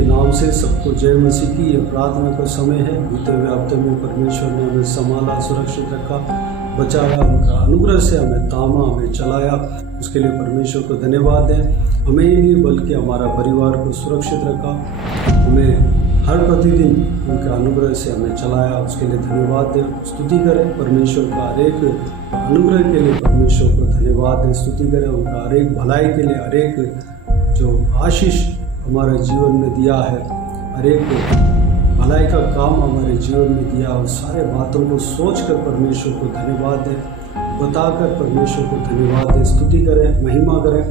के नाम से सबको जय मसीह की। यह प्रार्थना का समय है। बीते हुए हफ्ते में परमेश्वर ने हमें संभाला, सुरक्षित रखा, बचाया, उनका अनुग्रह से हमें तामा, हमें चलाया। उसके लिए परमेश्वर को धन्यवाद दें। हमें ही नहीं बल्कि हमारा परिवार को सुरक्षित रखा, हमें हर प्रतिदिन उनका अनुग्रह से हमें चलाया। उसके लिए धन्यवाद दें, स्तुति करें परमेश्वर का। हर एक अनुग्रह के लिए परमेश्वर को धन्यवाद दें, स्तुति करें उनका। हर एक भलाई के लिए, हर एक जो आशीष हमारे जीवन में दिया है, हर एक भलाई का काम हमारे जीवन में दिया, उस सारे बातों को सोचकर परमेश्वर को धन्यवाद दें, बताकर परमेश्वर को धन्यवाद दें, स्तुति करें, महिमा करें।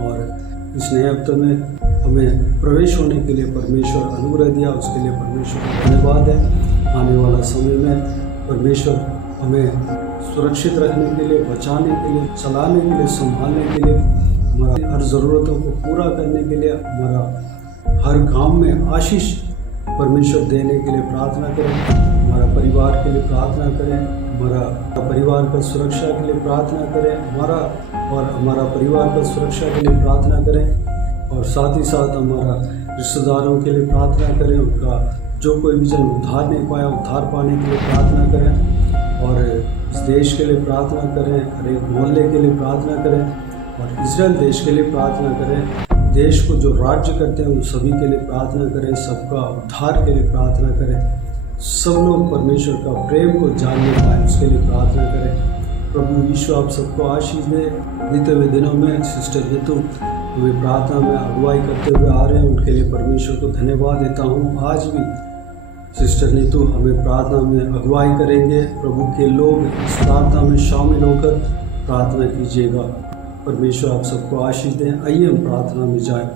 और इस नए हफ्ते में हमें प्रवेश होने के लिए परमेश्वर अनुग्रह दिया, उसके लिए परमेश्वर को धन्यवाद है। आने वाला समय में परमेश्वर हमें सुरक्षित रखने के लिए, बचाने के लिए, चलाने के लिए, संभालने के लिए, हमारा हर ज़रूरतों को पूरा करने के लिए, हमारा हर काम में आशीष परमेश्वर देने के लिए प्रार्थना करें। हमारा परिवार के लिए प्रार्थना करें, हमारा परिवार का सुरक्षा के लिए प्रार्थना करें, हमारा परिवार का सुरक्षा के लिए प्रार्थना करें। और साथ ही साथ हमारा रिश्तेदारों के लिए प्रार्थना करें, उनका जो कोई भी जन उद्धार नहीं पाया, उद्धार पाने के लिए प्रार्थना करें। और इस देश के लिए प्रार्थना करें, हर एक मोहल्ले के लिए प्रार्थना करें, और इजराइल देश के लिए प्रार्थना करें। देश को जो राज्य करते हैं उन सभी के लिए प्रार्थना करें, सबका उद्धार के लिए प्रार्थना करें। सब लोग परमेश्वर का प्रेम को जानने पाए, उसके लिए प्रार्थना करें। प्रभु यीशु आप सबको आशीष दे। बीते हुए दिनों में सिस्टर नीतू हमें प्रार्थना में अगुवाई करते हुए आ रहे हैं, उनके लिए परमेश्वर को धन्यवाद देता हूँ। आज भी सिस्टर नीतू हमें प्रार्थना में अगुवाई करेंगे। प्रभु के लोग इस प्रार्थना में शामिल होकर प्रार्थना कीजिएगा। परमेश्वर आप सबको आशीष दें। आइए हम प्रार्थना में जाएं।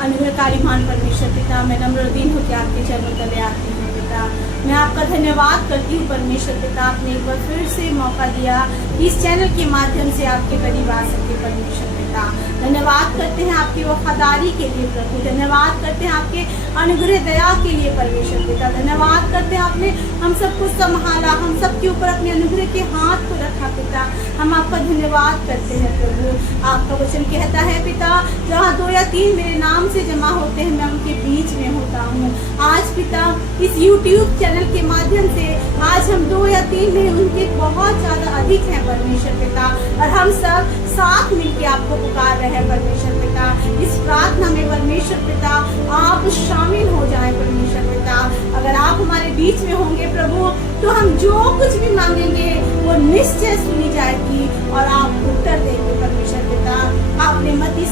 अनुग्रहकारी महान परमेश्वर पिता, मैं नम्रदीन होकर आपके चरणों तले आती हूँ पिता। मैं आपका धन्यवाद करती हूँ परमेश्वर पिता, आपने एक बार फिर से मौका दिया इस चैनल के माध्यम से आपके करीब आ सके परमेश्वर पिता। धन्यवाद करते हैं आपकी वफादारी के लिए प्रभु, धन्यवाद करते हैं आपके अनुग्रह दया के लिए परमेश्वर पिता। धन्यवाद करते हैं आपने हम सबको संभाला, हम सबके ऊपर अपने अनुग्रह के हाथ को रखा पिता। हम आपका धन्यवाद करते हैं प्रभु। आपका वचन कहता है पिता, जहाँ 2 या 3 मेरे नाम से जमा होते हैं, मैं उनके बीच में होता हूँ। आज पिता इस YouTube चैनल के माध्यम से आज हम 2 या 3 में उनके बहुत ज़्यादा अधिक हैं परमेश्वर पिता, और हम सब साथ मिलके आपको पुकार रहे हैं परमेश्वर पिता। इस प्रार्थना में परमेश्वर पिता आप शामिल हो जाएं परमेश्वर पिता। अगर आप हमारे बीच में होंगे प्रभु, तो हम जो कुछ भी मांगेंगे वो निश्चय सुनी जाएगी और आप उत्तर देंगे परमेश्वर पिता। आपने मत्ती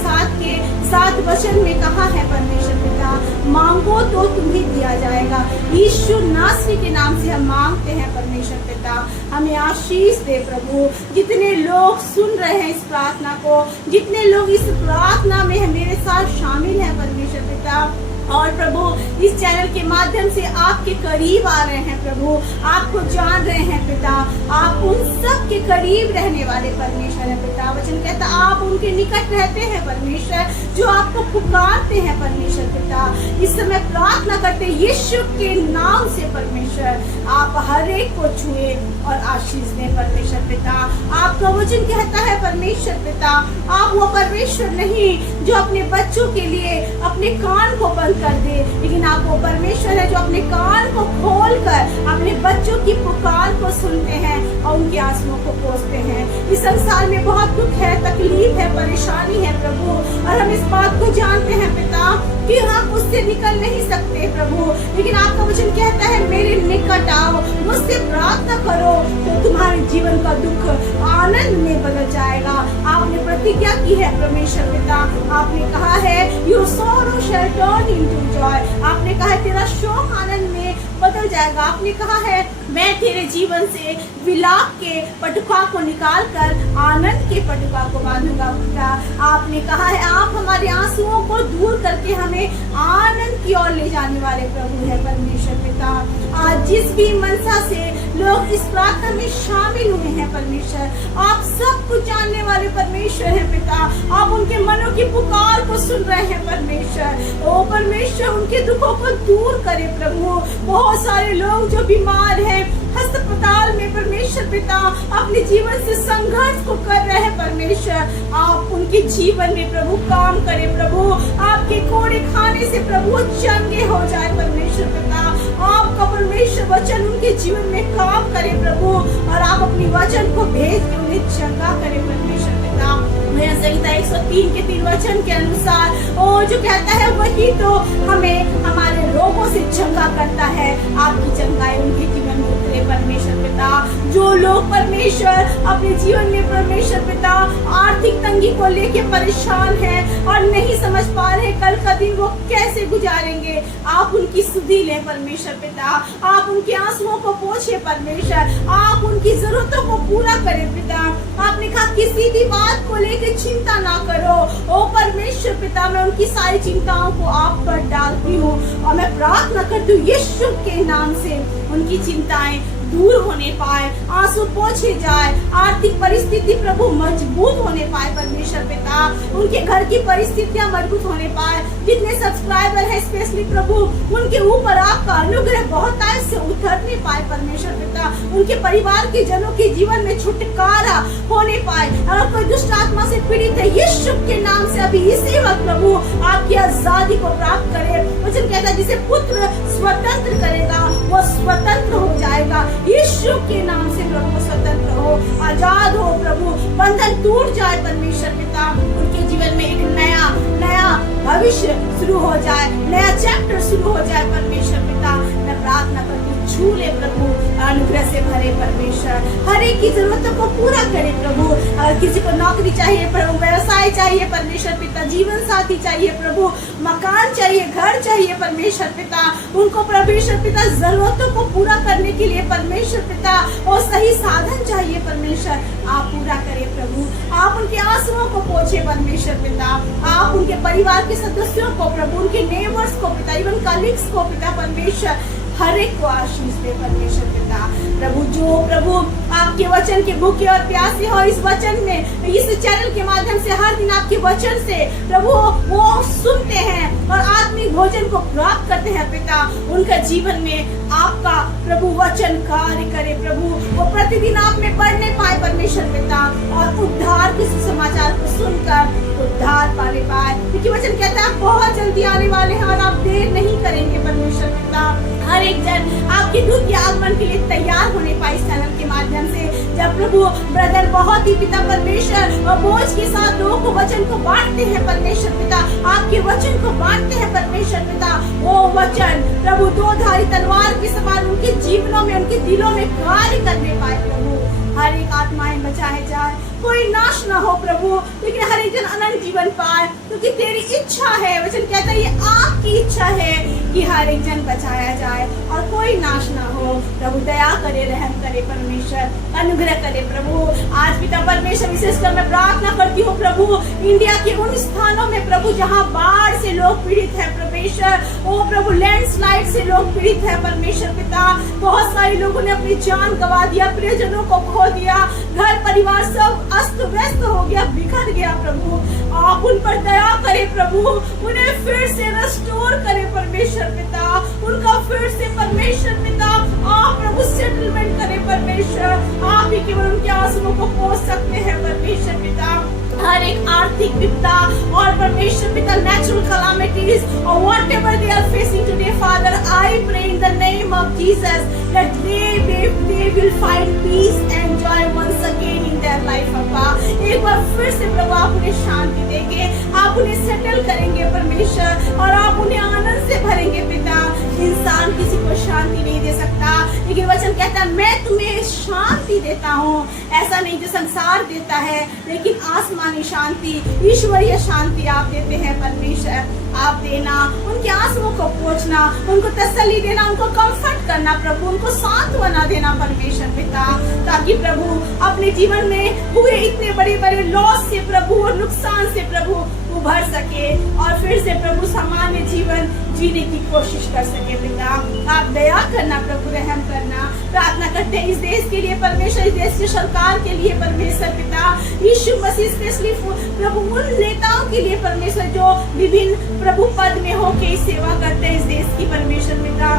7 वचन में कहा है परमेश्वर पिता, मांगो तो तुम्हें दिया जाएगा। यीशु नासरी के नाम से हम मांगते हैं परमेश्वर पिता। हमें आशीष दे प्रभु। जितने लोग सुन रहे हैं इस प्रार्थना को, जितने लोग इस प्रार्थना में मेरे साथ शामिल हैं परमेश्वर पिता, और प्रभु इस चैनल के माध्यम से आपके करीब आ रहे हैं प्रभु, आपको जान रहे हैं पिता, आप उन सब के करीब रहने वाले परमेश्वर है पिता। वचन कहता आप उनके निकट रहते हैं परमेश्वर, जो आपको पुकारते हैं परमेश्वर पिता। इस समय प्रार्थना करते यीशु के नाम से परमेश्वर, आप हर एक को छुए और आशीष दें परमेश्वर पिता। आपका वचन कहता है परमेश्वर पिता, आप वो परमेश्वर नहीं जो अपने बच्चों के लिए अपने कान को बंद कर दे, लेकिन आप वो परमेश्वर है जो अपने कान को खोलकर अपने बच्चों की पुकार को सुनते हैं और उनके आंसुओं को पोंछते हैं। इस संसार में बहुत दुख है, तकलीफ है, परेशानी है प्रभु, और हम इस बात को जानते हैं पिता कि हम उससे निकल नहीं सकते प्रभु, लेकिन आपका वचन कहता है मेरे निकट आओ, मुझसे प्रार्थना करो तो तुम्हारे जीवन का दुख आनंद में बदल जाएगा। आपने प्रतिज्ञा की है परमेश्वर पिता, आपने कहा है your sorrow shall turn into joy. आपने कहा है तेरा शोक आनंद में बदल जाएगा। आपने कहा है मैं तेरे जीवन से विलाप के पटुका को निकाल कर आनंद के पटुका को बांधूंगा पिता। आपने कहा है आप हमारे आंसुओं को दूर करके हमें आनंद की ओर ले जाने वाले प्रभु है परमेश्वर पिता। आज जिस भी मनसा से लोग इस प्रार्थना में शामिल हुए हैं परमेश्वर, आप सब कुछ जानने वाले परमेश्वर है पिता। आप उनके मनों की पुकार को सुन रहे हैं परमेश्वर। ओ परमेश्वर उनके दुखों को दूर करे प्रभु। बहुत सारे लोग जो बीमार हैं, अस्पताल में परमेश्वर पिता अपने जीवन से संघर्ष को कर रहे हैं परमेश्वर, आप उनके जीवन में प्रभु काम करें प्रभु, आपके कोड़े खाने से प्रभु चंगे हो जाए परमेश्वर पिता, आपका परमेश्वर वचन उनके जीवन में काम करे प्रभु, और आप अपनी वचन को भेज के उन्हें चंगा करे परमेश्वर पिता। मैं संहिता 103 के 3 वचन के अनुसार वो जो कहता है वही तो हमें हमारे रोगों से चंगा करता है, आपकी चंगाई उनके जीवन में उतरे परमेश्वर पिता। जो लोग परमेश्वर अपने जीवन में परमेश्वर पिता आर्थिक तंगी को लेके परेशान हैं और नहीं समझ पा रहे कल का दिन वो कैसे गुजारेंगे, आप उनकी सुधि लें परमेश्वर पिता, आप उनके आंसुओं को पोंछे परमेश्वर, आप उनकी जरूरतों को पूरा करें पिता। आपने कहा किसी भी बात को लेकर चिंता ना करो, ओ परमेश्वर पिता मैं उनकी सारी चिंताओं को आप पर डालती हूँ और मैं प्रार्थना करती हूँ यीशु के नाम से उनकी चिंताएं दूर होने पाए, आंसू पोंछे जाए, आर्थिक परिस्थिति प्रभु मजबूत होने पाए परमेश्वर पिता, उनके घर की परिस्थितियां मजबूत होने पाए, जितने सब्सक्राइबर है स्पेशली प्रभु उनके ऊपर आपका अनुग्रह बहुत से उतरने पाए परमेश्वर पिता, उनके परिवार के जनों के जीवन में छुटकारा होने पाए। अगर कोई दुष्ट आत्मा से पीड़ित है यीशु के नाम से अभी इसी वक्त प्रभु आपकी आजादी को प्राप्त करे, वचन कहता है जिसे पुत्र स्वतंत्र करेगा वो स्वतंत्र हो जाएगा, यीशु के नाम से प्रभु स्वतंत्र हो, आजाद हो प्रभु, बंधन टूट जाए परमेश्वर पिता, उनके जीवन में एक नया भविष्य शुरू हो जाए, नया चैप्टर शुरू हो जाए परमेश्वर पिता। मैं प्रार्थना करती हूँ छूले प्रभु, अनुग्रह से भरे परमेश्वर, हर एक की जरूरतों को पूरा करे प्रभु। अगर किसी को नौकरी चाहिए प्रभु, व्यवसाय चाहिए परमेश्वर पिता, जीवन साथी चाहिए प्रभु, मकान चाहिए, घर चाहिए परमेश्वर पिता, उनको परमेश्वर पिता जरूरतों को पूरा करने के लिए परमेश्वर पिता और सही साधन चाहिए परमेश्वर, आप पूरा करें प्रभु, आप उनके आंसुओं को पोंछे परमेश्वर पिता, आप उनके परिवार के सदस्यों को प्रभु, उनके नेबर्स को पिता, इवन कलीग्स को पिता परमेश्वर हर एक को आशीष दे परमेश्वर पिता। प्रभु जो प्रभु आपके वचन के भूखे और प्यासे हो, इस वचन में इस चैनल के माध्यम से हर दिन आपके वचन से प्रभु वो सुनते हैं और आत्मिक भोजन को प्राप्त करते हैं पिता, उनका जीवन में आपका प्रभु वचन कार्य करे प्रभु, वो प्रतिदिन आप में पढ़ने पाए परमेश्वर पिता और उद्धार के सुसमाचार को सुनकर उद्धार पाने पाए, क्योंकि वचन कहता है बहुत जल्दी आने वाले हैं और आप देर नहीं करेंगे परमेश्वर पिता। हर एक जन आपके दूत के आगमन के लिए तैयार होने पाए इस चैनल के माध्यम से, जब प्रभु ब्रदर बहुत ही पिता परमेश्वर और बोझ के साथ लोगों को वचन को बांटते हैं परमेश्वर पिता, आपके वचन को बांटते हैं परमेश्वर पिता, वो वचन प्रभु दो धारी तलवार के समान उनके जीवनों में, उनके दिलों में कार्य करने पाए प्रभु, हर एक आत्माएं बचाए जाए, कोई नाश ना हो प्रभु, लेकिन हर एक जन अनंत जीवन पाए, क्योंकि तेरी इच्छा है, वचन कहता है ये आपकी इच्छा है कि हर एक जन बचाया जाए और कोई नाश ना हो। प्रभु दया करे, रहम करे परमेश्वर, अनुग्रह करे प्रभु। आज पिता परमेश्वर विशेषकर मैं प्रार्थना करती हूँ प्रभु इंडिया के उन स्थानों में प्रभु जहाँ बाढ़ से लोग पीड़ित है परमेश्वर, ओ प्रभु लैंडस्लाइड से लोग पीड़ित है परमेश्वर पिता, बहुत सारे लोगों ने अपनी जान गंवा दिया, प्रियजनों को खो दिया, घर परिवार सब अस्त व्यस्त हो गया, बिखर गया प्रभु, आप उन पर दया करे प्रभु, उन्हें फिर से रेस्टोर करे परमेश्वर पिता, उनका फिर से परमेश्वर पिता आप प्रभु सेटलमेंट करे परमेश्वर, आप ही केवल उनके आंसुओं को पोंछ सकते हैं परमेश्वर पिता। हर एक आर्थिक विपदा और परमेश्वर पिता नेचुरल कैलामिटीज और whatever they are facing today, Father, I pray in the name of Jesus that they will find peace and joy once again in their life, पापा। एक बार फिर से प्रभु आप उन्हें शांति देंगे, आप उन्हें सेटल करेंगे परमेश्वर और आप उन्हें आनंद से भरेंगे पिता। इंसान किसी को शांति नहीं दे सकता, लेकिन वचन कहता है मैं तुम्हें शांति देता हूँ, ऐसा नहीं जो संसार देता है, लेकिन आसमानी शांति, ईश्वरीय शांति आप देते हैं परमेश्वर। आप देना, उनके आंसुओं को पोंछना, उनको तसल्ली देना, उनको कंफर्ट करना प्रभु, उनको सांत्वना देना परमेश्वर पिता, ताकि प्रभु अपने जीवन में हुए इतने बड़े बड़े लॉस से प्रभु और नुकसान से प्रभु उभर सके और फिर से प्रभु सामान्य जीवन जीने की कोशिश कर सके पिता। आप दया करना प्रभु, रहम करना। प्रार्थना करते हैं इस देश के लिए परमेश्वर, इस देश की सरकार के लिए परमेश्वर पिता, यीशु मसीह स्पेशली प्रभु उन नेताओं के लिए परमेश्वर जो विभिन्न प्रभु पद में होके सेवा करते हैं इस देश की परमेश्वर पिता।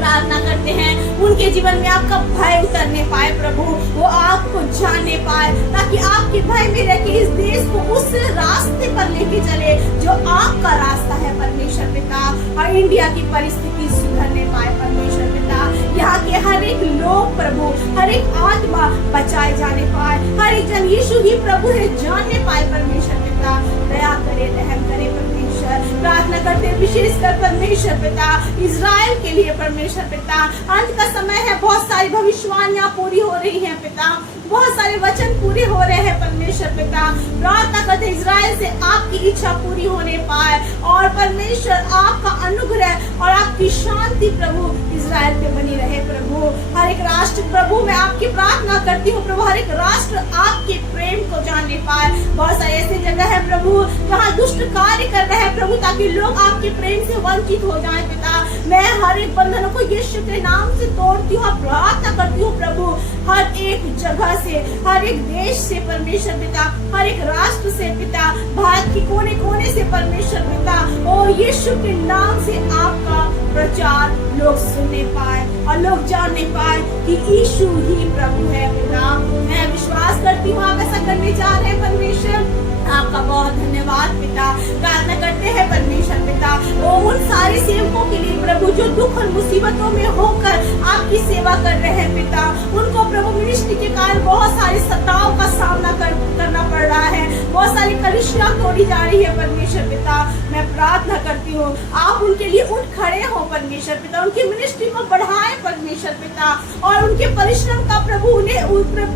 प्रार्थना करते हैं उनके जीवन में आपका भय उतरने पाए प्रभु, वो आपको जानने पाए, ताकि आपके भय में रह के इस देश को उस रास्ते पर लेके चले जो आपका रास्ता है परमेश्वर पिता। और इंडिया की परिस्थिति सुधरने पाए परमेश्वर पिता, यहाँ के हर एक लोग प्रभु, हर एक आत्मा बचाए जाने पाए, हर एक जन यीशु ही प्रभु है जानने पाए परमेश्वर पिता। दया करे, रहम करे परमेश्वर। प्रार्थना करते विशेषकर परमेश्वर पिता इजराइल के लिए परमेश्वर पिता। अंत का समय है, बहुत सारी भविष्यवाणियां पूरी हो रही हैं पिता, बहुत सारे वचन पूरे हो रहे हैं परमेश्वर पिता। प्रार्थना करते इजराइल से आपकी इच्छा पूरी होने पाए, और परमेश्वर आपका अनुग्रह और आपकी शांति प्रभु इजराइल पे बनी रहे प्रभु। हर एक राष्ट्र प्रभु मैं आपकी प्रार्थना करती हूँ प्रभु, हर एक राष्ट्र आपके प्रेम को जानने पाए। बहुत सारे ऐसे जगह है प्रभु जहाँ दुष्ट कार्य कर रहे हैं प्रभु, ताकि लोग आपके प्रेम से वंचित हो जाए पिता। मैं हर एक बंधनों को यीशु के नाम से तोड़ती हूँ, प्रार्थना करती हूँ प्रभु, हर एक जगह से, हर एक देश से परमेश्वर पिता, हर एक राष्ट्र से पिता, भारत के कोने कोने से परमेश्वर पिता, ओ यीशु के नाम से आपका प्रचार लोग सुनने पाए और लोग जानने पाए कि यीशु ही प्रभु है पिता। मैं विश्वास करती हूँ आप ऐसा करने जा रहे हैं परमेश्वर, आपका बहुत धन्यवाद पिता। प्रार्थना करते हैं परमेश्वर पिता वो उन सारे सेवकों के लिए प्रभु जो दुख और मुसीबतों में होकर आपकी सेवा कर रहे हैं पिता, उनको प्रभु मिनिस्ट्री के कारण बहुत सारे सताव का सामना करना पड़ रहा है, बहुत सारी कलिसियां तोड़ी जा रही है परमेश्वर पिता। मैं प्रार्थना करती हूँ आप उनके लिए उठ खड़े हो परमेश्वर पिता, उनकी मिनिस्ट्री को बढ़ाए परमेश्वर पिता, और उनके परिश्रम का प्रभु उन्हें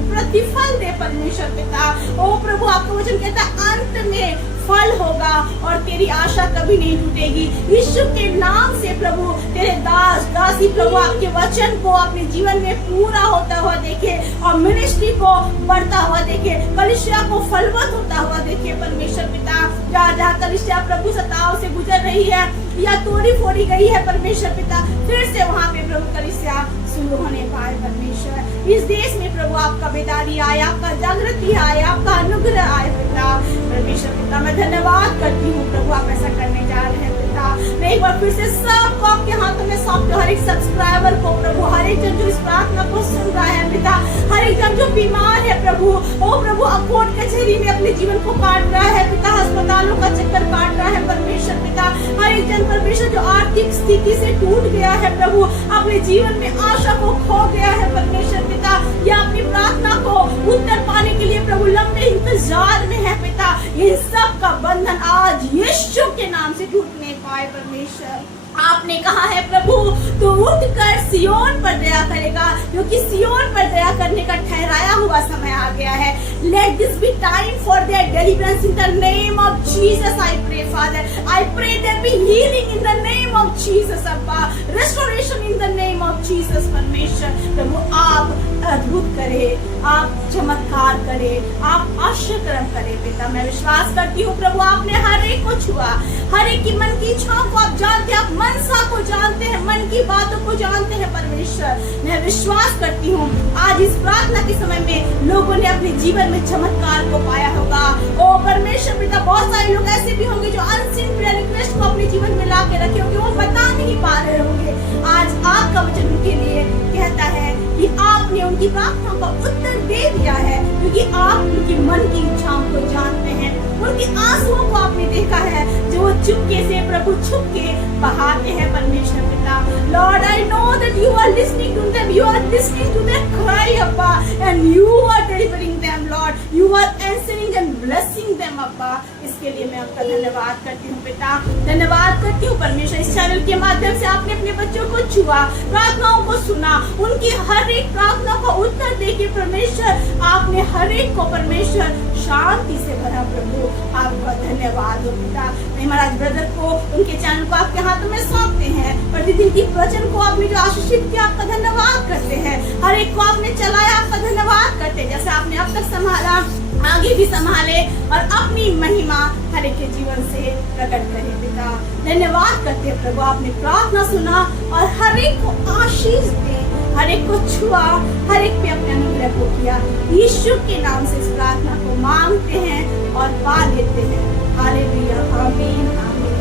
प्रतिफल दे परमेश्वर पिता। ओ प्रभु आपका वचन कहता है अंत में फल होगा और तेरी आशा कभी नहीं टूटेगी। यीशु के नाम से प्रभु तेरे दास दासी प्रभु आपके वचन को अपने जीवन में पूरा होता हुआ देखे, और मिनिस्ट्री को बढ़ता हुआ देखे, कलिसिया को फलवत होता हुआ देखे परमेश्वर पिता। जहाँ जहाँ कलिसिया प्रभु सताव से गुजर रही है या तोड़ी फोड़ी गई है परमेश्वर पिता, फिर से वहाँ पे प्रभु कलिसिया शुरू होने पाए परमेश्वर। इस देश में प्रभु आपका बेदारी आए, आपका जागृति आए, आपका अनुग्रह आए पिता। परमेश्वर पिता मैं धन्यवाद करती हूँ प्रभु आप ऐसा करने जा रहे हैं पिता। मैं एक बार फिर से सबको आपके हाथों में सौंपती हूँ, हर एक सब्सक्राइबर को प्रभु, हर एक जन जो इस प्रार्थना को सुन रहा है पिता, हर एक जन जो बीमार है प्रभु, ओ प्रभु कोर्ट कचहरी में अपने जीवन को काट रहा है पिता, अस्पतालों का चक्कर काट रहा है परमेश्वर पिता, हर एक जन परमेश्वर जो आर्थिक स्थिति से टूट गया है प्रभु, अपने जीवन में आशा को खो गया है परमेश्वर पिता, या अपनी प्रार्थना को उत्तर पाने के लिए प्रभु लंबे इंतजार में है पिता, इन सब का बंधन आज यीशु के नाम से टूटने पाए परमेश्वर। आपने कहा है प्रभु तो उठकर सियोन पर दया करेगा, क्योंकि सियोन पर दया करने का ठहराया हुआ समय आ गया है। Let this be time for their deliverance in the name of Jesus. I pray, Father. I pray there be healing in the name of Jesus, Abba. Restoration in the name of Jesus, परमेश्वर। प्रभु आप अद्भुत करे, आप चमत्कार करे, आप आश्चर्य करे पिता। मैं विश्वास करती हूँ प्रभु आपने हर एक को छुआ, हर एक की मन की इच्छाओं को आप जानते हैं, आप मनसा को जानते हैं, मन की बातों को जानते हैं परमेश्वर। मैं विश्वास करती हूँ आज इस प्रार्थना के समय में लोगों ने अपने जीवन में चमत्कार को पाया होगा। ओ परमेश्वर पिता बहुत सारे लोग ऐसे भी होंगे जो अनसीन प्रेयर रिक्वेस्ट को अपने जीवन में ला के रखे होंगे, वो बता नहीं पा रहे होंगे। आज आपका वचन उनके लिए कहता है कि आपने उनकी प्रार्थना का उत्तर दे दिया है, क्योंकि आप उनकी मन की इच्छाओं को जानते हैं, उनकी आंसुओं को आपने देखा है जो वो चुपके से प्रभु छुप के बहाते हैं परमेश्वर पिता। Lord I know that you are listening to them, you are listening to their cry अब्बा, and you are delivering them Lord, you are answering and blessing them अब्बा। इसके लिए मैं आपका धन्यवाद करती हूँ पिता, धन्यवाद करती हूँ परमेश्वर। इस चैनल के माध्यम से आपने अपने बच्चों को छुआ, प्रार्थनाओं को सुना, उनकी हर एक प्रार्थना का उत्तर देके परमेश्वर आपने हर एक को परमेश्वर शांति से भरा प्रभु। आपका धन्यवाद हो पिता। मैं महाराज ब्रदर को उनके चैनल को आपके हाथों में सौंपते हैं, प्रतिदिन की वचन को आपने जो आशीषित किया आपका धन्यवाद करते हैं, हर एक को आपने चलाया आपका धन्यवाद करते हैं, जैसे आपने अब तक संभाला आगे भी संभाले और अपनी महिमा हर एक के जीवन से प्रकट करे पिता। धन्यवाद करते हैं प्रभु आपने प्रार्थना सुना और हर एक को आशीष दे, हर एक को छुआ, हर एक पे अपने अनुग्रह को किया। यीशु के नाम से इस प्रार्थना को मांगते हैं और पा लेते हैं। हालेलुया, आमीन, आमीन।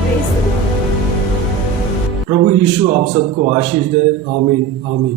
Praise the Lord. प्रभु यीशु आप सबको आशीष दे। आमीन आमीन।